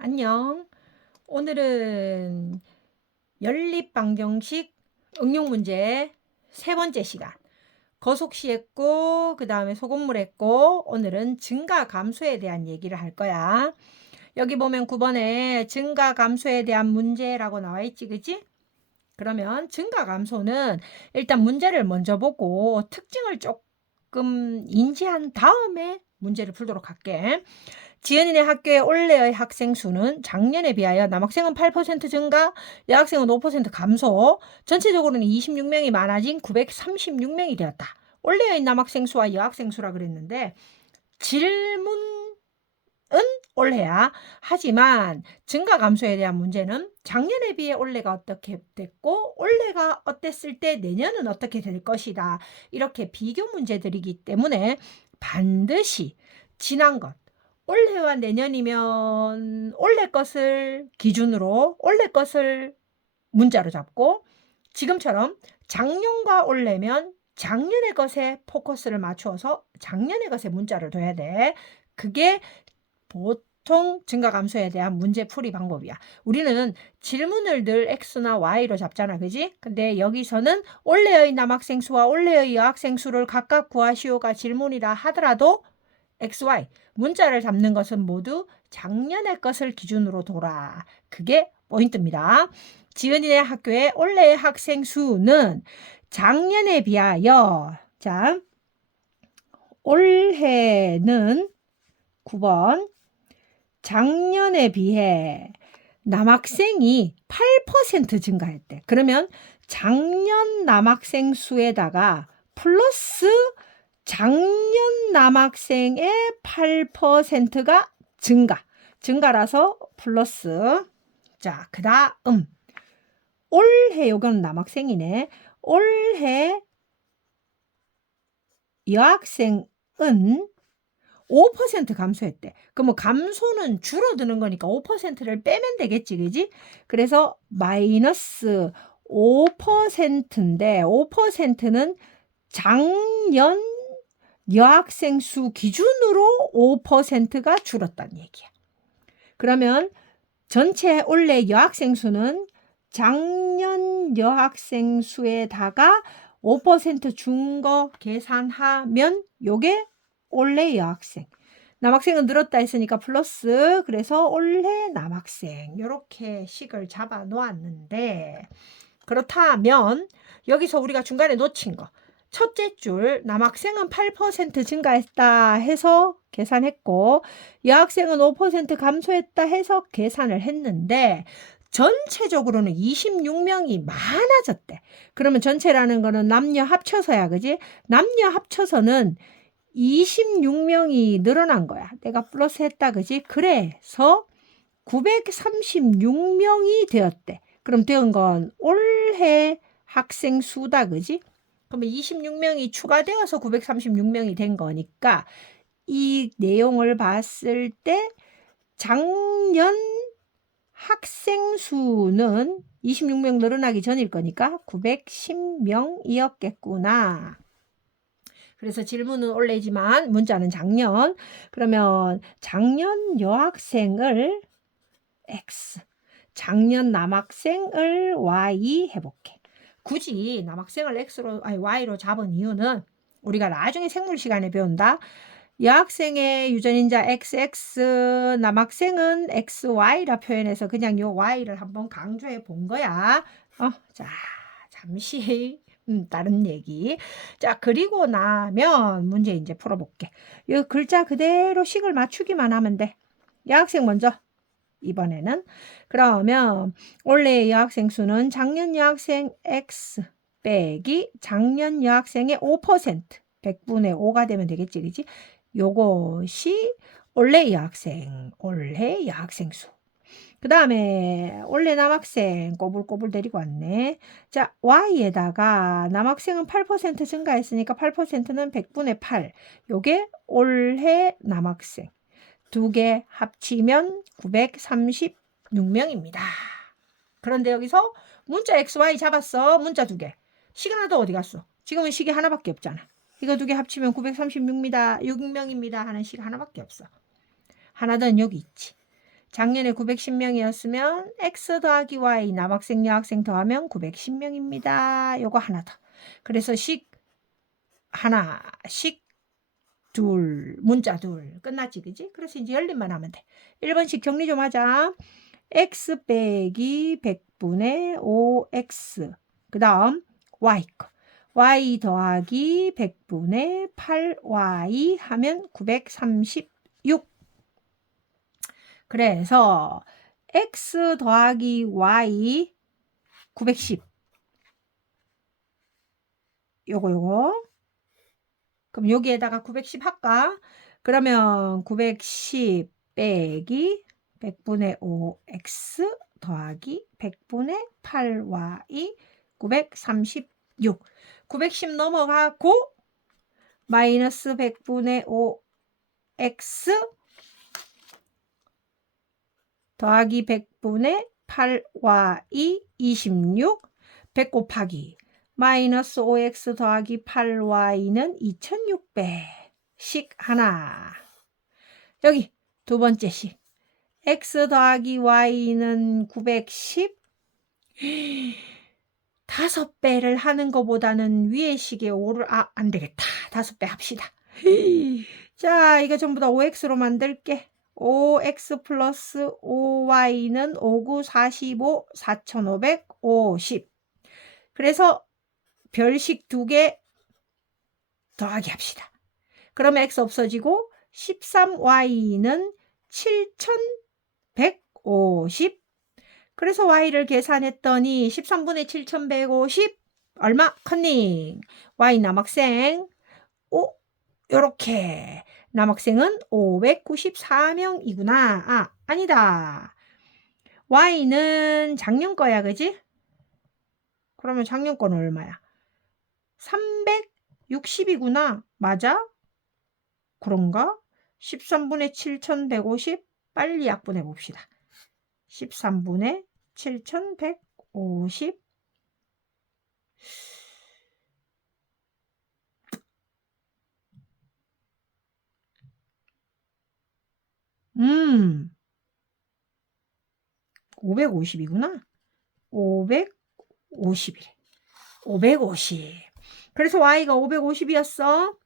안녕. 오늘은 연립방정식 응용 문제 세 번째 시간. 거속시 했고, 그 다음에 소금물 했고, 오늘은 증가 감소에 대한 얘기를 할 거야. 여기 보면 9번에 증가 감소에 대한 문제라고 나와 있지, 그지? 그러면 증가 감소는 일단 문제를 먼저 보고 특징을 조금 인지한 다음에 문제를 풀도록 할게. 지은이네 학교의 올해의 학생 수는 작년에 비하여 남학생은 8% 증가, 여학생은 5% 감소, 전체적으로는 26명이 많아진 936명이 되었다. 올해의 남학생 수와 여학생 수라 그랬는데 질문은 올해야. 하지만 증가 감소에 대한 문제는 작년에 비해 올해가 어떻게 됐고 올해가 어땠을 때 내년은 어떻게 될 것이다. 이렇게 비교 문제들이기 때문에 반드시 지난 것, 올해와 내년이면 올해 것을 기준으로 올해 것을 문자로 잡고, 지금처럼 작년과 올해면 작년의 것에 포커스를 맞추어서 작년의 것에 문자를 둬야 돼. 그게 보통 증가 감소에 대한 문제 풀이 방법이야. 우리는 질문을 늘 X나 Y로 잡잖아, 그지? 근데 여기서는 올해의 남학생 수와 올해의 여학생 수를 각각 구하시오가 질문이라 하더라도 XY 문자를 잡는 것은 모두 작년의 것을 기준으로 둬라. 그게 포인트입니다. 지은이네 학교의 올해의 학생 수는 작년에 비하여, 자, 올해는 9번 작년에 비해 남학생이 8% 증가했대. 그러면 작년 남학생 수에다가 플러스 작년 남학생의 8%가 증가라서 플러스. 자, 그 다음 올해, 요건 남학생이네. 올해 여학생은 5% 감소했대. 그럼 뭐 감소는 줄어드는 거니까 5%를 빼면 되겠지, 그지? 그래서 마이너스 5%인데 5%는 작년 여학생 수 기준으로 5%가 줄었다는 얘기야. 그러면 전체 올해 여학생 수는 작년 여학생 수에다가 5% 준 거 계산하면 요게 올해 여학생. 남학생은 늘었다 했으니까 플러스, 그래서 올해 남학생 이렇게 식을 잡아 놓았는데, 그렇다면 여기서 우리가 중간에 놓친 거, 첫째 줄 남학생은 8% 증가했다 해서 계산했고 여학생은 5% 감소했다 해서 계산을 했는데 전체적으로는 26명이 많아졌대. 그러면 전체라는 거는 남녀 합쳐서야, 그지? 남녀 합쳐서는 26명이 늘어난 거야. 내가 플러스 했다, 그지? 그래서 936명이 되었대. 그럼 되은 건 올해 학생 수다, 그지? 그러면 26명이 추가되어서 936명이 된 거니까 이 내용을 봤을 때 작년 학생 수는 26명 늘어나기 전일 거니까 910명이었겠구나. 그래서 질문은 올해지만 문자는 작년. 그러면 작년 여학생을 X, 작년 남학생을 Y 해볼게. 굳이 남학생을 X로, 아니 Y로 잡은 이유는 우리가 나중에 생물 시간에 배운다. 여학생의 유전인자 XX, 남학생은 XY라 표현해서 그냥 요 Y를 한번 강조해 본 거야. 자, 잠시 다른 얘기. 자, 그리고 나면 문제 이제 풀어볼게. 이 글자 그대로 식을 맞추기만 하면 돼. 여학생 먼저. 이번에는 그러면 올해 여학생 수는 작년 여학생 X 빼기 작년 여학생의 5%, 100분의 5가 되면 되겠지, 그지? 요것이 올해 여학생 수. 그 다음에 올해 남학생 꼬불꼬불 데리고 왔네. 자, Y에다가 남학생은 8% 증가했으니까 8%는 100분의 8. 요게 올해 남학생. 두 개 합치면 936명입니다. 그런데 여기서 문자 XY 잡았어. 문자 두 개. 식 하나도 어디 갔어? 지금은 식이 하나밖에 없잖아. 이거 두 개 합치면 936입니다. 6명입니다 하는 식 하나밖에 없어. 하나는 여기 있지. 작년에 910명이었으면 X 더하기 Y 남학생 여학생 더하면 910명입니다. 요거 하나 더. 그래서 식 하나, 식 둘, 문자 둘. 끝났지, 그지? 그래서 이제 열림만 하면 돼. 1번씩 정리 좀 하자. X 빼기 100분의 5X. 그 다음 Y 거. Y 더하기 100분의 8Y 하면 936. 그래서 X 더하기 Y 910. 요거. 그럼 여기에다가 910 할까? 그러면 910 빼기 100분의 5X 더하기 100분의 8Y 936. 910 넘어가고 마이너스 100분의 5X 더하기 100분의 8Y 26. 100 곱하기 마이너스 5X 더하기 8Y는 2600씩 하나. 여기 두 번째 식. X 더하기 Y는 910. 5배를 하는 것보다는 위에 식에 5를 안 되겠다. 5배 합시다. 자, 이거 전부 다 5X로 만들게. 5X 플러스 5Y는 59, 45, 4550. 그래서 별식 2개 더하기 합시다. 그러면 X 없어지고 13Y는 7150. 그래서 Y를 계산했더니 13분의 7150 얼마? 컨닝. Y 남학생 요렇게 남학생은 594명이구나. 아니다. Y는 작년 거야, 그지? 그러면 작년 거는 얼마야? 360이구나. 맞아? 그런가? 13분의 7150 빨리 약분해 봅시다. 13분의 7150 550이구나. 550이래. 550. 그래서 Y가 550이었어.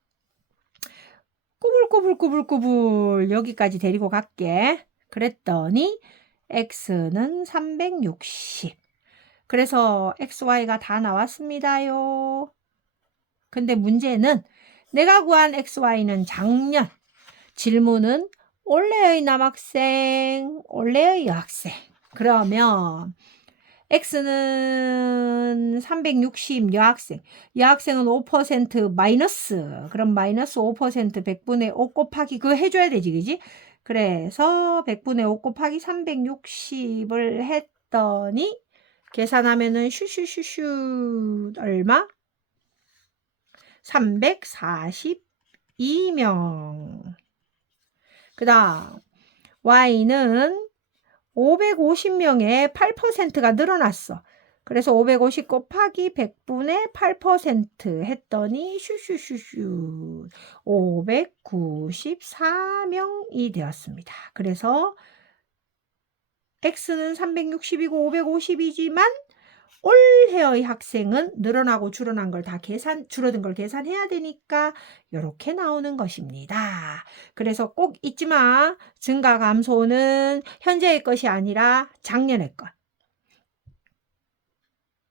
꾸불꾸불꾸불꾸불 여기까지 데리고 갈게. 그랬더니 X는 360. 그래서 XY가 다 나왔습니다요. 근데 문제는 내가 구한 XY는 작년. 질문은 올해의 남학생, 올해의 여학생. 그러면 X는 360 여학생. 여학생은 5% 마이너스. 그럼 마이너스 5% 100분의 5 곱하기 그거 해줘야 되지, 그지? 그래서 100분의 5 곱하기 360을 했더니 계산하면은 슈슈슈슈 얼마? 342명. 그 다음 Y는 550명에 8%가 늘어났어. 그래서 550 곱하기 100분의 8% 했더니 슈슈슈슈 594명이 되었습니다. 그래서 X는 360이고 550이지만 올해의 학생은 늘어나고 줄어난 걸 다 줄어든 걸 계산해야 되니까 이렇게 나오는 것입니다. 그래서 꼭 잊지 마. 증가 감소는 현재의 것이 아니라 작년의 것.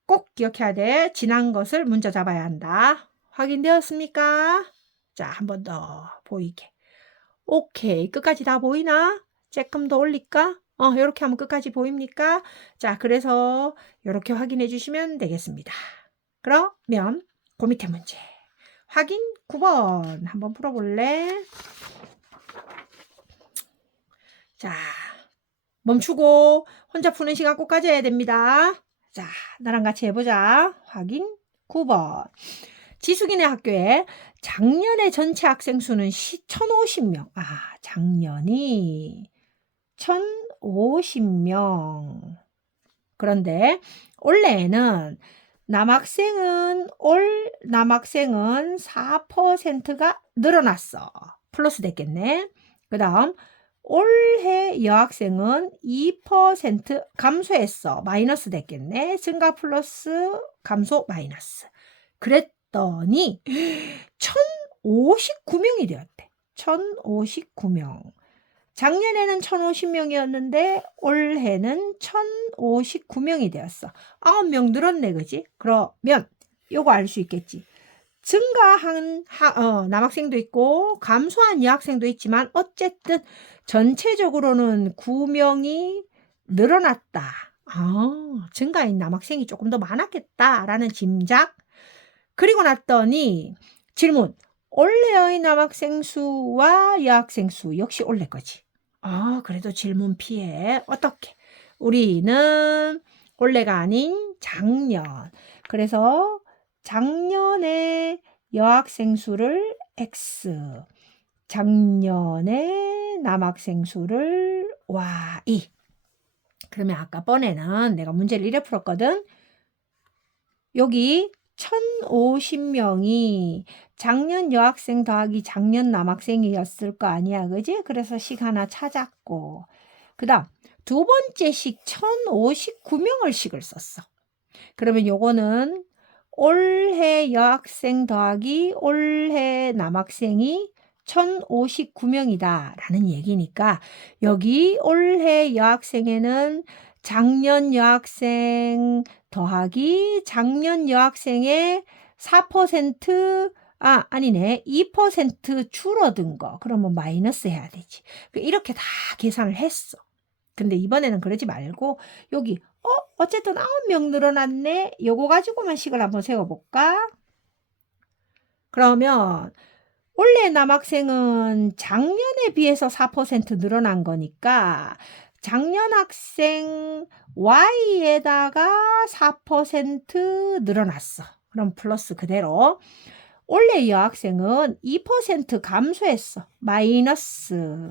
꼭 기억해야 돼. 지난 것을 문자 잡아야 한다. 확인되었습니까? 자, 한 번 더 보이게. 오케이. 끝까지 다 보이나? 조금 더 올릴까? 이렇게 하면 끝까지 보입니까? 자, 그래서 이렇게 확인해 주시면 되겠습니다. 그러면 그 밑에 문제. 확인 9번 한번 풀어볼래? 자, 멈추고 혼자 푸는 시간 꼭 가져야 됩니다. 자, 나랑 같이 해보자. 확인 9번. 지숙이네 학교에 작년에 전체 학생 수는 1050명. 작년이 1050명. 그런데 올해는 올 남학생은 4%가 늘어났어. 플러스 됐겠네. 그 다음 올해 여학생은 2% 감소했어. 마이너스 됐겠네. 증가 플러스 감소 마이너스. 그랬더니 1059명이 되었대. 1059명. 작년에는 1050명이었는데 올해는 1059명이 되었어. 9명 늘었네, 그지? 그러면 요거 알 수 있겠지. 증가한 남학생도 있고 감소한 여학생도 있지만 어쨌든 전체적으로는 9명이 늘어났다. 증가인 남학생이 조금 더 많았겠다라는 짐작. 그리고 났더니 질문. 올해의 남학생 수와 여학생 수 역시 올해 거지. 그래도 질문 피해. 어떻게? 우리는 올해가 아닌 작년. 그래서 작년에 여학생 수를 X, 작년에 남학생 수를 Y. 그러면 아까 번에는 내가 문제를 이래 풀었거든. 여기 1050명이 작년 여학생 더하기 작년 남학생이었을 거 아니야, 그지? 그래서 식 하나 찾았고, 그 다음 두 번째 식 1059명을 식을 썼어. 그러면 요거는 올해 여학생 더하기 올해 남학생이 1059명이다 라는 얘기니까 여기 올해 여학생에는 작년 여학생 더하기 작년 여학생의 4% 아니네 2% 줄어든 거 그러면 마이너스 해야 되지. 이렇게 다 계산을 했어. 근데 이번에는 그러지 말고 여기 어쨌든 9명 늘어났네. 요거 가지고만 식을 한번 세워볼까? 그러면 올해 남학생은 작년에 비해서 4% 늘어난 거니까 작년 학생 Y에다가 4% 늘어났어. 그럼 플러스 그대로. 올해 여학생은 2% 감소했어. 마이너스.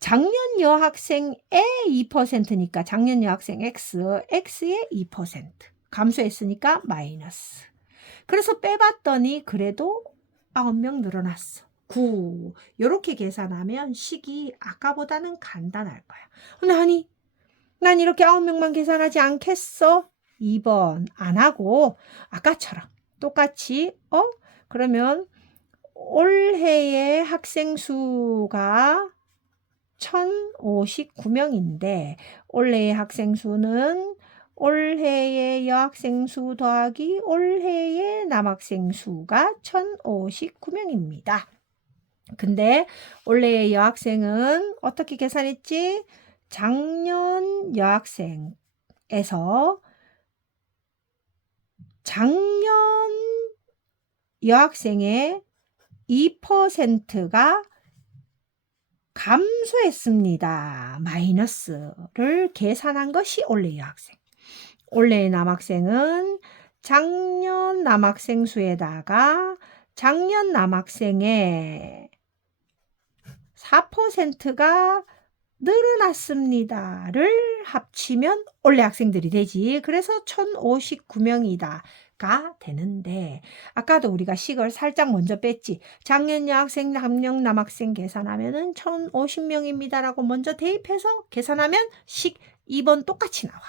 작년 여학생의 2%니까 작년 여학생 X의 2%. 감소했으니까 마이너스. 그래서 빼봤더니 그래도 9명 늘어났어. 9. 이렇게 계산하면 식이 아까보다는 간단할 거야. 근데 아니, 난 이렇게 9명만 계산하지 않겠어? 2번 안 하고 아까처럼 똑같이 그러면 올해의 학생 수가 1059명인데 올해의 학생 수는 올해의 여학생 수 더하기 올해의 남학생 수가 1059명입니다. 근데 올해의 여학생은 어떻게 계산했지? 작년 여학생에서 작년 여학생의 2%가 감소했습니다. 마이너스를 계산한 것이 올해 여학생. 올해 남학생은 작년 남학생 수에다가 작년 남학생의 4%가 늘어났습니다를 합치면 올해 학생들이 되지. 그래서 1059명이다. 가 되는데 아까도 우리가 식을 살짝 먼저 뺐지. 작년 여학생, 작년 남학생 계산하면은 1050명입니다 라고 먼저 대입해서 계산하면 식 2번 똑같이 나와.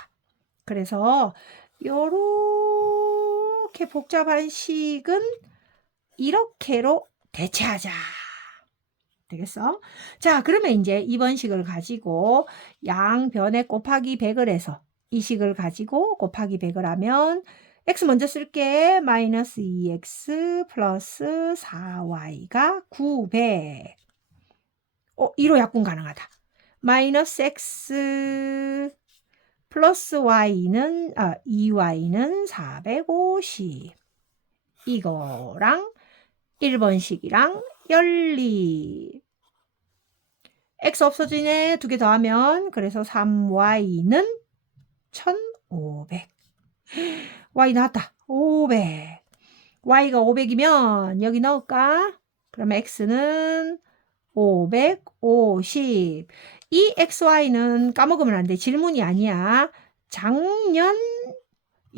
그래서 요렇게 복잡한 식은 이렇게로 대체하자. 되겠어? 자, 그러면 이제 2번 식을 가지고 양변에 곱하기 100을 해서 이 식을 가지고 곱하기 100을 하면 x 먼저 쓸게. 마이너스 2x 플러스 4y가 900. 2로 약분 가능하다. 마이너스 x 플러스 y는 2y는 450. 이거랑 1번식이랑 열리. x 없어지네. 2개 더하면 그래서 3y는 1500. y 나왔다. 500. y가 500이면 여기 넣을까? 그러면 x는 550. 이 xy는 까먹으면 안 돼. 질문이 아니야. 작년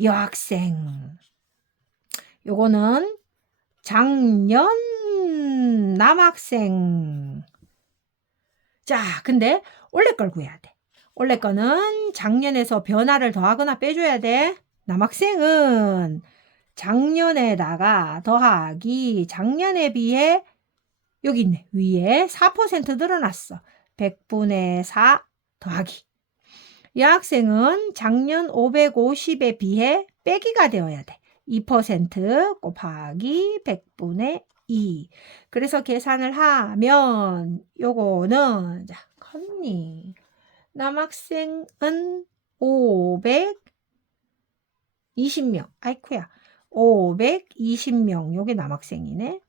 여학생. 요거는 작년 남학생. 자, 근데 올해 걸 구해야 돼. 올해 거는 작년에서 변화를 더하거나 빼줘야 돼. 남학생은 작년에다가 더하기 작년에 비해 여기 있네. 위에 4% 늘어났어. 100분의 4 더하기. 여학생은 작년 550에 비해 빼기가 되어야 돼. 2% 곱하기 100분의 2. 그래서 계산을 하면 요거는 자, 컸니? 남학생은 520명. 아이쿠야. 520명. 요게 남학생이네.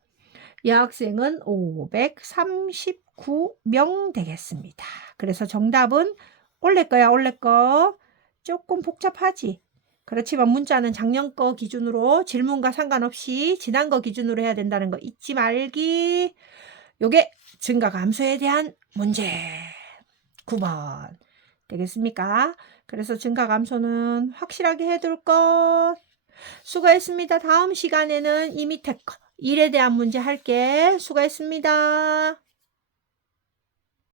여학생은 539명 되겠습니다. 그래서 정답은 올해 거야, 올해 거. 조금 복잡하지? 그렇지만 문자는 작년 거 기준으로 질문과 상관없이 지난 거 기준으로 해야 된다는 거 잊지 말기. 요게 증가 감소에 대한 문제. 9번. 되겠습니까? 그래서 증가 감소는 확실하게 해둘 것. 수고했습니다. 다음 시간에는 이 밑에 거, 일에 대한 문제 할게. 수고했습니다.